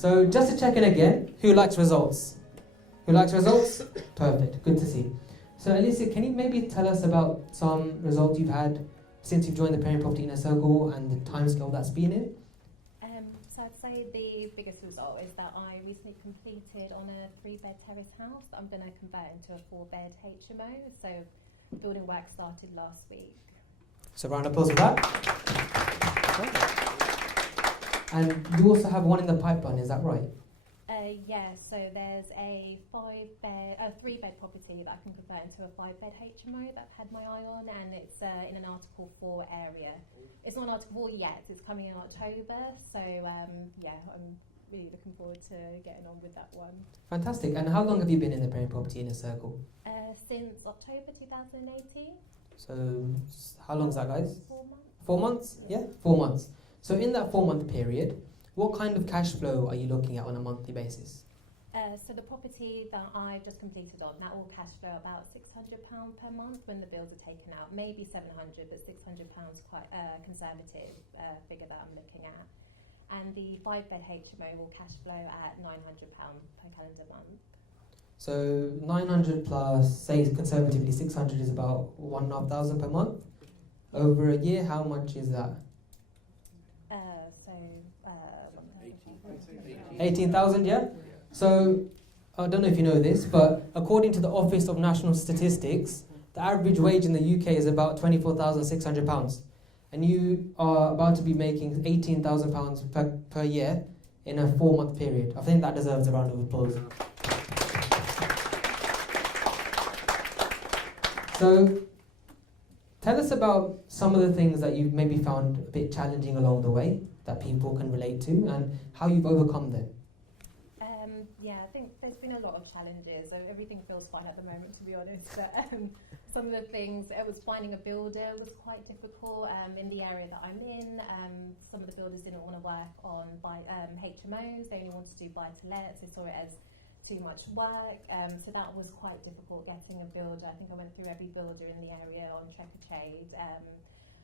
So just to check in again, who likes results? Who likes results? Perfect, good to see. So Alicia, can you maybe tell us about some results you've had since you've joined the Parent Property Inner Circle and the timescale that's been in? So I'd say the biggest result is that I recently completed on a 3-bed terrace house that I'm going to convert into a 4-bed HMO. So building work started last week. So round of applause for that. And you also have one in the pipeline, is that right? Yeah, so there's a 3-bed property that I can convert into a 5-bed HMO that I've had my eye on, and it's in an Article 4 area. It's not an Article 4 yet, it's coming in October, so I'm really looking forward to getting on with that one. Fantastic. And how long have you been in the Parent Property Inner Circle? Since October 2018. So how long is that, guys? 4 months. 4 months? Yeah, 4 months. So in that 4-month period, what kind of cash flow are you looking at on a monthly basis? So the property that I've just completed on, that will cash flow about £600 per month when the bills are taken out. Maybe £700, but £600 quite a conservative figure that I'm looking at. And the 5-bed HMO will cash flow at £900 per calendar month. So 900 plus, say conservatively 600 is about 1,500 per month. Over a year, how much is that? 18,000, yeah? So, I don't know if you know this, but according to the Office of National Statistics, the average wage in the UK is about £24,600. And you are about to be making £18,000 per year in a 4-month period. I think that deserves a round of applause. So, tell us about some of the things that you've maybe found a bit challenging along the way that people can relate to and how you've overcome them. Yeah, I think there's been a lot of challenges. So everything feels fine at the moment, to be honest. But some of the things, it was finding a builder was quite difficult in the area that I'm in. Some of the builders didn't want to work on HMOs. They only wanted to do buy-to-lets. They saw it as too much work. So that was quite difficult getting a builder. I think I went through every builder in the area on Trade,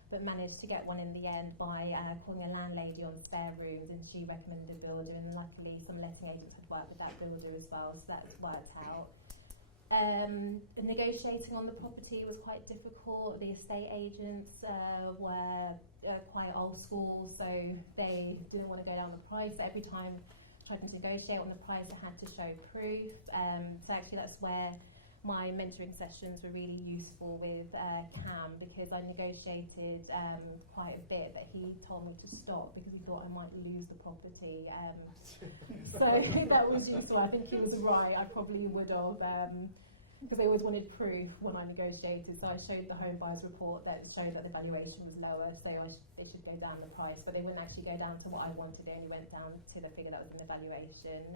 but managed to get one in the end by calling a landlady on spare rooms, and she recommended a builder, and luckily some letting agents had worked with that builder as well, so that's worked out. Negotiating on the property was quite difficult. The estate agents were quite old school, so they didn't want to go down the price. Every time I tried to negotiate on the price, I had to show proof. So actually that's where my mentoring sessions were really useful with Kam, because I negotiated quite a bit, but he told me to stop because he thought I might lose the property. So that was useful. I think he was right. I probably would have, because they always wanted proof when I negotiated. So I showed the home buyers report that showed that the valuation was lower, so they should go down the price, but they wouldn't actually go down to what I wanted. They only went down to the figure that was in the valuation.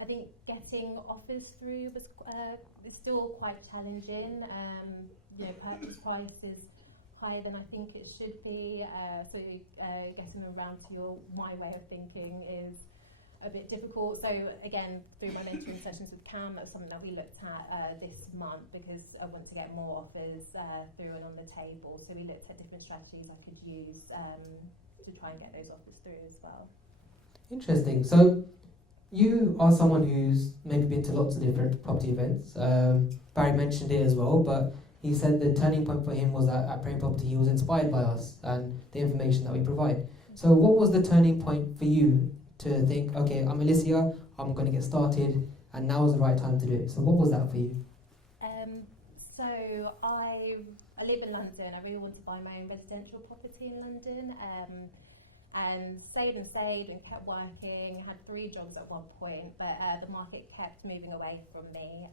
I think getting offers through was is still quite challenging. Purchase price is higher than I think it should be. So getting around to my way of thinking is a bit difficult. So again, through my mentoring sessions with Kam, that was something that we looked at this month, because I want to get more offers through and on the table. So we looked at different strategies I could use to try and get those offers through as well. Interesting. So you are someone who's maybe been to lots of different property events. Barry mentioned it as well, but he said the turning point for him was that at Parent Property he was inspired by us and the information that we provide. So what was the turning point for you to think, okay, I'm Alicia, I'm going to get started, and now is the right time to do it? So what was that for you? So I live in London. I really want to buy my own residential property in London. And saved and kept working, had 3 jobs at one point, but the market kept moving away from me.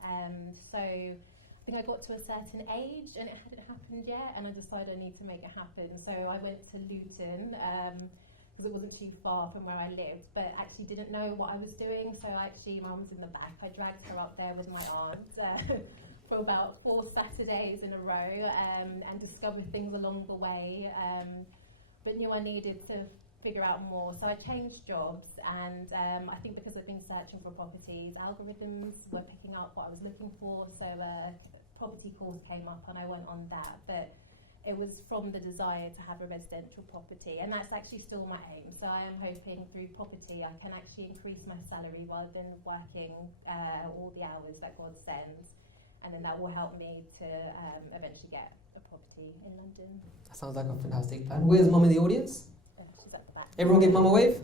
So I think I got to a certain age and it hadn't happened yet, and I decided I need to make it happen. So I went to Luton because it wasn't too far from where I lived, but actually didn't know what I was doing. So my mum was in the back. I dragged her up there with my aunt for about 4 Saturdays in a row and discovered things along the way, but knew I needed to figure out more. So I changed jobs, and I think because I've been searching for properties, algorithms were picking up what I was looking for, so property calls came up and I went on that. But it was from the desire to have a residential property, and that's actually still my aim. So I am hoping through property I can actually increase my salary rather than working all the hours that God sends, and then that will help me to eventually get a property in London. That sounds like a fantastic plan. Where's Mum in the audience? She's at the back. Everyone give Mum a wave.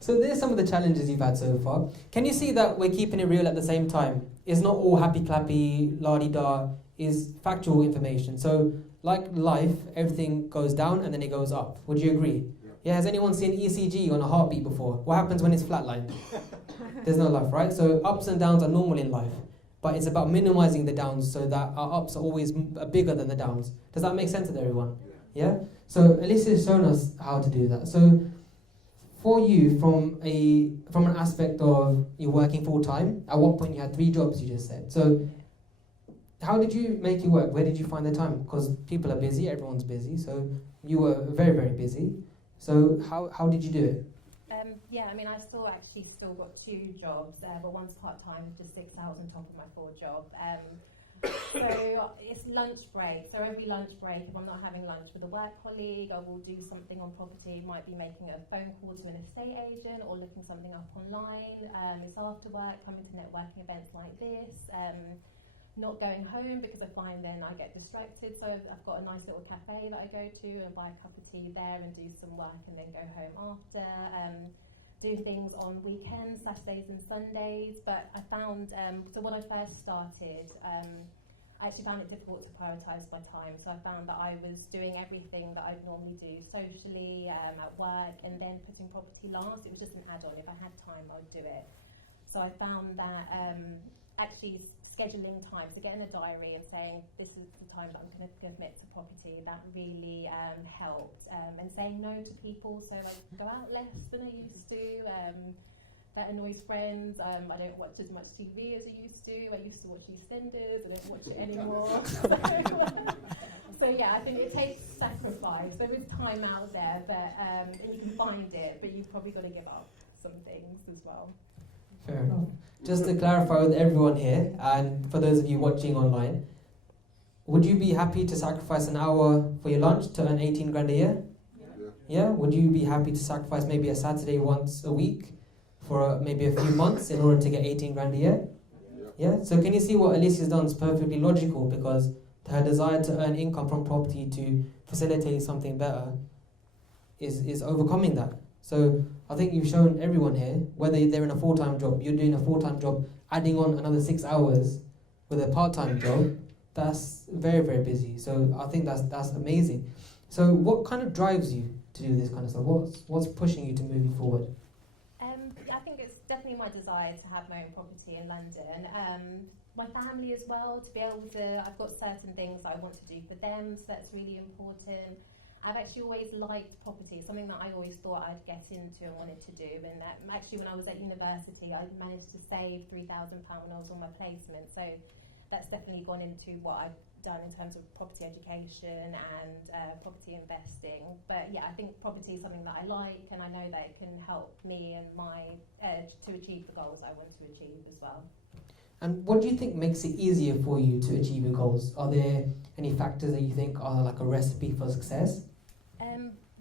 So there's some of the challenges you've had so far. Can you see that we're keeping it real at the same time? It's not all happy clappy, la-di-da, is factual information. So like life, everything goes down and then it goes up. Would you agree? Yeah, has anyone seen ECG on a heartbeat before? What happens when it's flatlined? There's no life, right? So ups and downs are normal in life, but it's about minimizing the downs so that our ups are always bigger than the downs. Does that make sense to everyone? Yeah? So Alicia has shown us how to do that. So for you, from an aspect of you're working full-time, at one point you had 3 jobs, you just said. So how did you make it work? Where did you find the time? Because people are busy, everyone's busy, so you were very, very busy. So how did you do it? Yeah, I mean, I've still got 2 jobs, but one's part-time, just 6 hours on top of my 4 job. So it's lunch break. So every lunch break, if I'm not having lunch with a work colleague, I will do something on property. Might be making a phone call to an estate agent or looking something up online. It's after work, coming to networking events like this. Not going home because I find then I get distracted. So I've got a nice little cafe that I go to and buy a cup of tea there and do some work and then go home after. Do things on weekends, Saturdays and Sundays. But I found, so when I first started, I actually found it difficult to prioritise my time. So I found that I was doing everything that I'd normally do socially, at work, and then putting property last. It was just an add-on. If I had time, I would do it. So I found that actually scheduling time, so getting a diary and saying this is the time that I'm going to commit to property, that really helped. And saying no to people, so I go out less than I used to. That annoys friends. I don't watch as much TV as I used to. I used to watch EastEnders. I don't watch it anymore. So yeah, I think it takes sacrifice. There is time out there, but and you can find it, but you've probably got to give up some things as well. Fair enough. Just to clarify with everyone here, and for those of you watching online, would you be happy to sacrifice an hour for your lunch to earn 18 grand a year? Yeah? Would you be happy to sacrifice maybe a Saturday once a week for maybe a few months in order to get 18 grand a year? Yeah? So can you see what Alicia's done is perfectly logical, because her desire to earn income from property to facilitate something better is overcoming that. So I think you've shown everyone here, whether they're in a full-time job, you're doing a full-time job, adding on another 6 hours with a part-time job, that's very, very busy. So I think that's amazing. So what kind of drives you to do this kind of stuff? What's pushing you to move you forward? I think it's definitely my desire to have my own property in London. My family as well, to be able to, I've got certain things I want to do for them, so that's really important. I've actually always liked property, something that I always thought I'd get into and wanted to do. And actually when I was at university, I managed to save £3,000 when I was on my placement. So that's definitely gone into what I've done in terms of property education and property investing. But yeah, I think property is something that I like, and I know that it can help me and my to achieve the goals I want to achieve as well. And what do you think makes it easier for you to achieve your goals? Are there any factors that you think are like a recipe for success?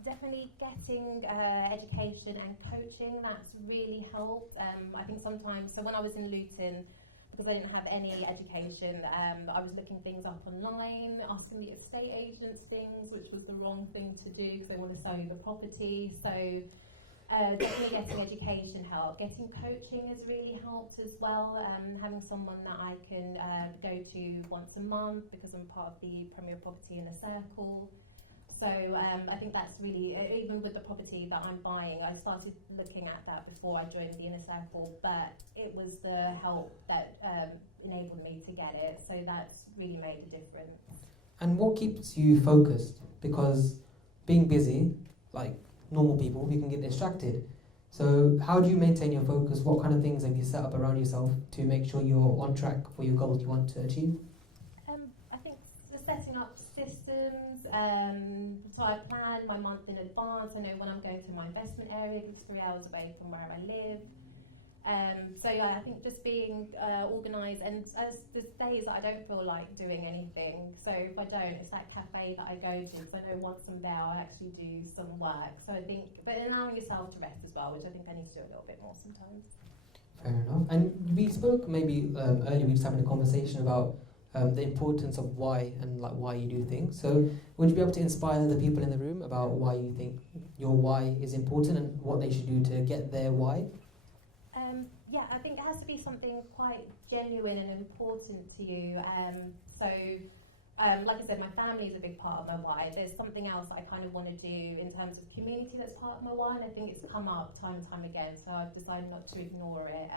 Definitely getting education and coaching, that's really helped. I think sometimes, so when I was in Luton, because I didn't have any education, I was looking things up online, asking the estate agents things, which was the wrong thing to do because they want to sell you the property. So definitely getting education helped. Getting coaching has really helped as well. Having someone that I can go to once a month, because I'm part of the Premier Property Inner Circle. So I think that's really, even with the property that I'm buying, I started looking at that before I joined the Inner Circle, but it was the help that enabled me to get it. So that's really made a difference. And what keeps you focused? Because being busy, like normal people, we can get distracted. So how do you maintain your focus? What kind of things have you set up around yourself to make sure you're on track for your goals you want to achieve? I think setting up systems, so I plan my month in advance. I know when I'm going to my investment area, it's 3 hours away from where I live. So yeah, I think just being organised, and as there's days that I don't feel like doing anything. So if I don't, it's that cafe that I go to. So I know once I'm there, I'll actually do some work. So I think, but allowing yourself to rest as well, which I think I need to do a little bit more sometimes. Fair enough. And we spoke maybe earlier, we were just having a conversation about the importance of why and like why you do things. So would you be able to inspire the people in the room about why you think your why is important and what they should do to get their why? Yeah, I think it has to be something quite genuine and important to you. Like I said, my family is a big part of my why. There's something else I kind of want to do in terms of community that's part of my why, and I think it's come up time and time again, so I've decided not to ignore it.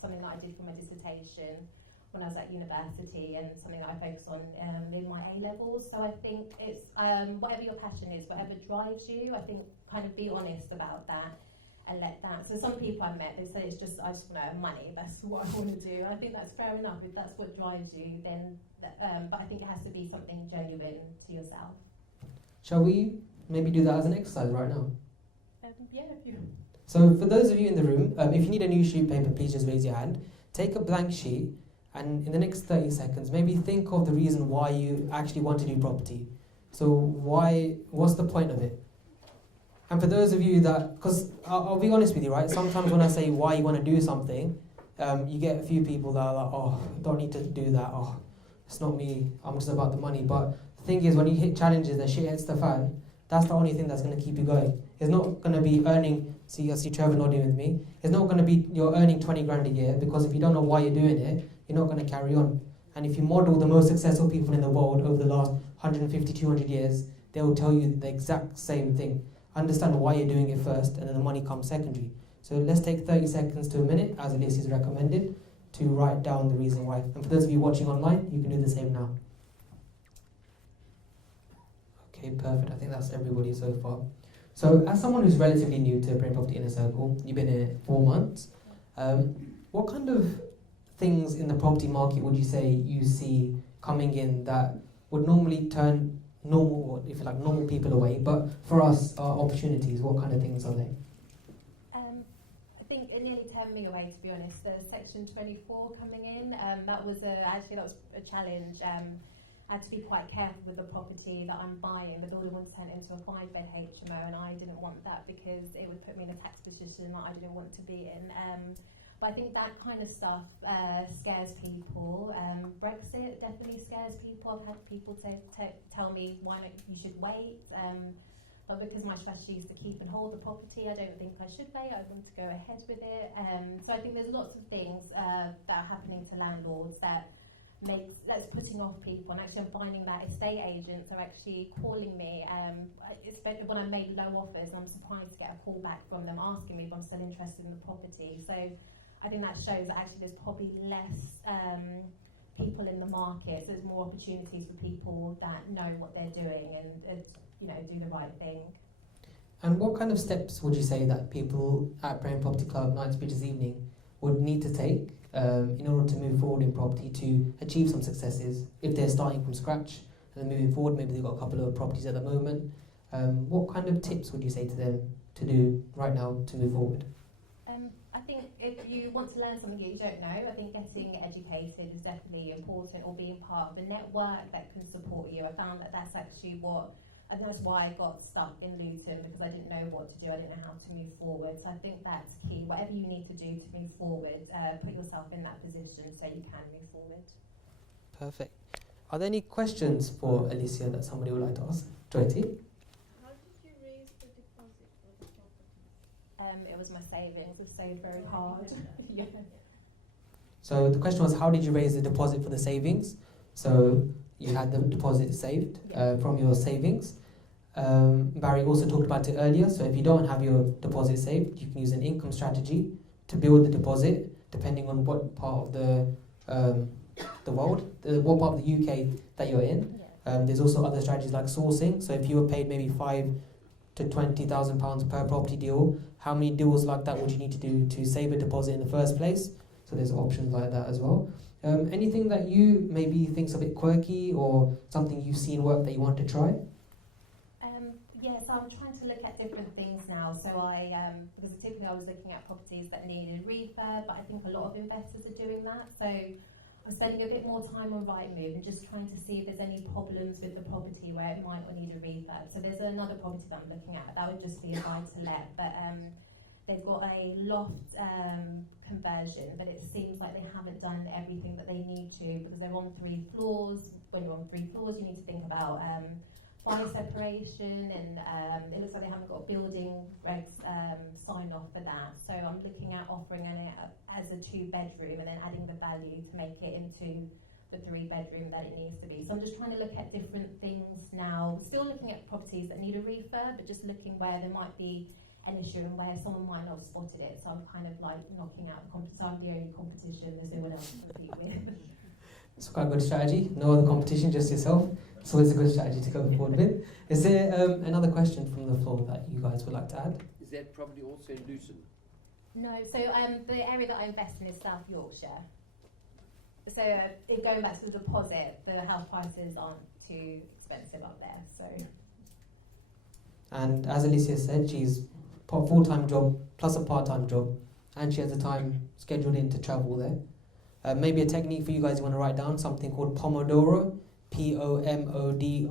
Something that I did for my dissertation when I was at university, and something that I focus on in my A-levels. So I think it's whatever your passion is, whatever drives you, I think kind of be honest about that. And let that. So some people I've met, they say it's just, I just want to earn money. That's what I want to do. I think that's fair enough. If that's what drives you, then. But I think it has to be something genuine to yourself. Shall we maybe do that as an exercise right now? Yeah, if you. So for those of you in the room, if you need a new sheet of paper, please just raise your hand. Take a blank sheet, and in the next 30 seconds, maybe think of the reason why you actually want to do property. So what's the point of it? And for those of you that, because I'll be honest with you, right? Sometimes when I say why you want to do something, you get a few people that are like, oh, don't need to do that. Oh, it's not me. I'm just about the money. But the thing is, when you hit challenges and shit hits the fan, that's the only thing that's going to keep you going. It's not going to be earning, I see Trevor nodding with me. It's not going to be you're earning 20 grand a year, because if you don't know why you're doing it, you're not going to carry on. And if you model the most successful people in the world over the last 150, 200 years, they will tell you the exact same thing. Understand why you're doing it first, and then the money comes secondary. So let's take 30 seconds to a minute, as Alicia has recommended, to write down the reason why. And for those of you watching online, you can do the same now. Okay, perfect. I think that's everybody so far. So as someone who's relatively new to Brain Property Inner Circle, you've been here 4 months. What kind of things in the property market would you say you see coming in that would normally turn normal, if you like, normal people away, but for us are opportunities? What kind of things are they? I think it nearly turned me away, to be honest. The Section 24 coming in, that was a challenge. I had to be quite careful with the property that I'm buying. The builder wanted to turn it into a 5-bed HMO, and I didn't want that because it would put me in a tax position that I didn't want to be in. But I think that kind of stuff scares people. Brexit definitely scares people. I've had people tell me why not, you should wait. But because my strategy is to keep and hold the property, I don't think I should wait. I want to go ahead with it. So I think there's lots of things that are happening to landlords that's putting off people. And actually I'm finding that estate agents are actually calling me, especially when I made low offers, and I'm surprised to get a call back from them asking me if I'm still interested in the property. So I think that shows that actually there's probably less people in the market, so there's more opportunities for people that know what they're doing and do the right thing. And what kind of steps would you say that people at Brain Property Club, Knightsbridge's Evening, would need to take in order to move forward in property to achieve some successes? If they're starting from scratch and then moving forward, maybe they've got a couple of properties at the moment, what kind of tips would you say to them to do right now to move forward? I think if you want to learn something that you don't know, I think getting educated is definitely important, or being part of a network that can support you. I found that that's actually and that's why I got stuck in Luton, because I didn't know what to do, I didn't know how to move forward. So I think that's key. Whatever you need to do to move forward, put yourself in that position so you can move forward. Perfect. Are there any questions for Alicia that somebody would like to ask? Joyty? It was my savings. It was saved very hard. Yeah. So the question was, how did you raise the deposit for the savings? So you had the deposit saved from your savings. Barry also talked about it earlier. So if you don't have your deposit saved, you can use an income strategy to build the deposit, depending on what part of the world, what part of the UK that you're in. Yeah. There's also other strategies like sourcing. So if you were paid maybe £5,000 to £20,000 per property deal, how many deals like that would you need to do to save a deposit in the first place? So there's options like that as well. Anything that you maybe think's a bit quirky or something you've seen work that you want to try? Yeah, so I'm trying to look at different things now. So because typically I was looking at properties that needed refurb, but I think a lot of investors are doing that. So I'm spending a bit more time on Rightmove and just trying to see if there's any problems with the property where it might or need a refurb. So there's another property that I'm looking at. That would just be a buy-to-let, but they've got a loft conversion, but it seems like they haven't done everything that they need to because they're on 3 floors. When you're on 3 floors, you need to think about fire separation, and it looks like they haven't got building regs sign off for that. So I'm looking at offering it as a 2-bedroom and then adding the value to make it into the 3-bedroom that it needs to be. So I'm just trying to look at different things now. Still looking at properties that need a refurb, but just looking where there might be an issue and where someone might not have spotted it. So I'm kind of like knocking out the competition. So I'm the only competition. There's no one else to compete with. It's quite a good strategy. No other competition, just yourself. So it's a good strategy to go forward with. Is there another question from the floor that you guys would like to add? Is that property also in Luton? No, so the area that I invest in is South Yorkshire. So going back to the deposit, the house prices aren't too expensive up there. So. And as Alicia said, she's a full-time job plus a part-time job, and she has the time scheduled in to travel there. Maybe a technique for you guys you want to write down, something called Pomodoro, Pomodoro.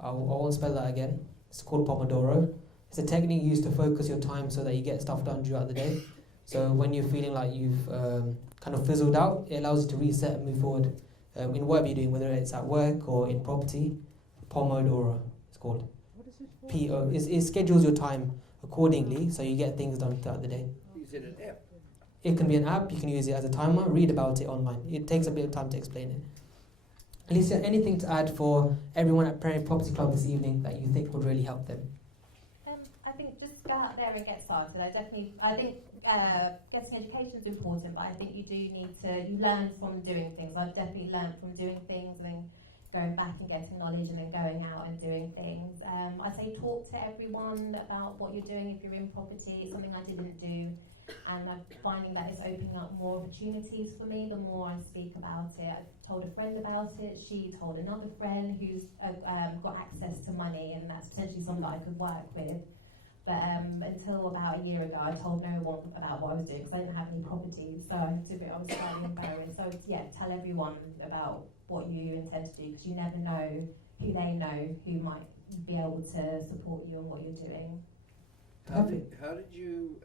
I won't spell that again. It's called Pomodoro. It's a technique used to focus your time so that you get stuff done throughout the day. So when you're feeling like you've kind of fizzled out, it allows you to reset and move forward in whatever you're doing, whether it's at work or in property. Pomodoro, it's called. What is it for? It schedules your time accordingly so you get things done throughout the day. Is it an app? It can be an app, you can use it as a timer, read about it online. It takes a bit of time to explain it. Alicia, anything to add for everyone at Premier Property Club this evening that you think would really help them? I think just go out there and get started. I think getting education is important, but I think you do need to, you learn from doing things. I've definitely learned from doing things and then going back and getting knowledge and then going out and doing things. I say talk to everyone about what you're doing if you're in property. It's something I didn't do. And I'm finding that it's opening up more opportunities for me the more I speak about it. I told a friend about it, she told another friend who's got access to money, and that's potentially someone that I could work with. But until about a year ago, I told no one about what I was doing because I didn't have any properties, so I was slightly embarrassed. So yeah, tell everyone about what you intend to do because you never know who they know who might be able to support you in what you're doing. How did you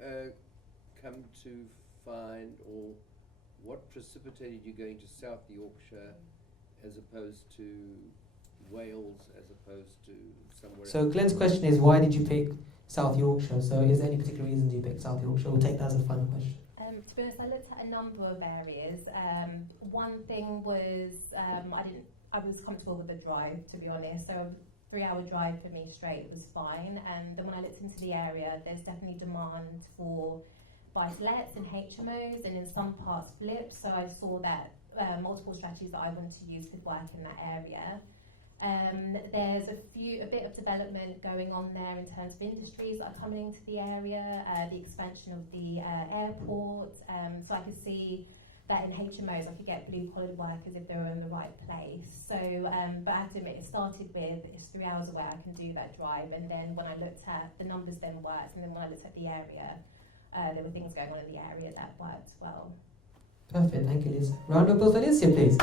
come to find, or what precipitated you going to South Yorkshire as opposed to Wales, as opposed to somewhere else? So Glenn's question is, why did you pick South Yorkshire? So is there any particular reason you picked South Yorkshire? We'll take that as a final question. To be honest, I looked at a number of areas. One thing was I was comfortable with the drive, to be honest. So a 3-hour drive for me straight was fine. And then when I looked into the area, there's definitely demand for buy-to-lets and HMOs, and in some parts flips. So I saw that multiple strategies that I wanted to use could work in that area. There's a bit of development going on there in terms of industries that are coming into the area, the expansion of the airport. So I could see that in HMOs I could get blue-collar workers if they were in the right place. So, but I have to admit, it started with it's 3 hours away, I can do that drive, and then when I looked at the numbers, then worked, and then when I looked at the area. There were things going on in the area that worked well. Perfect, thank you, Liz. Round of applause for Alicia, please.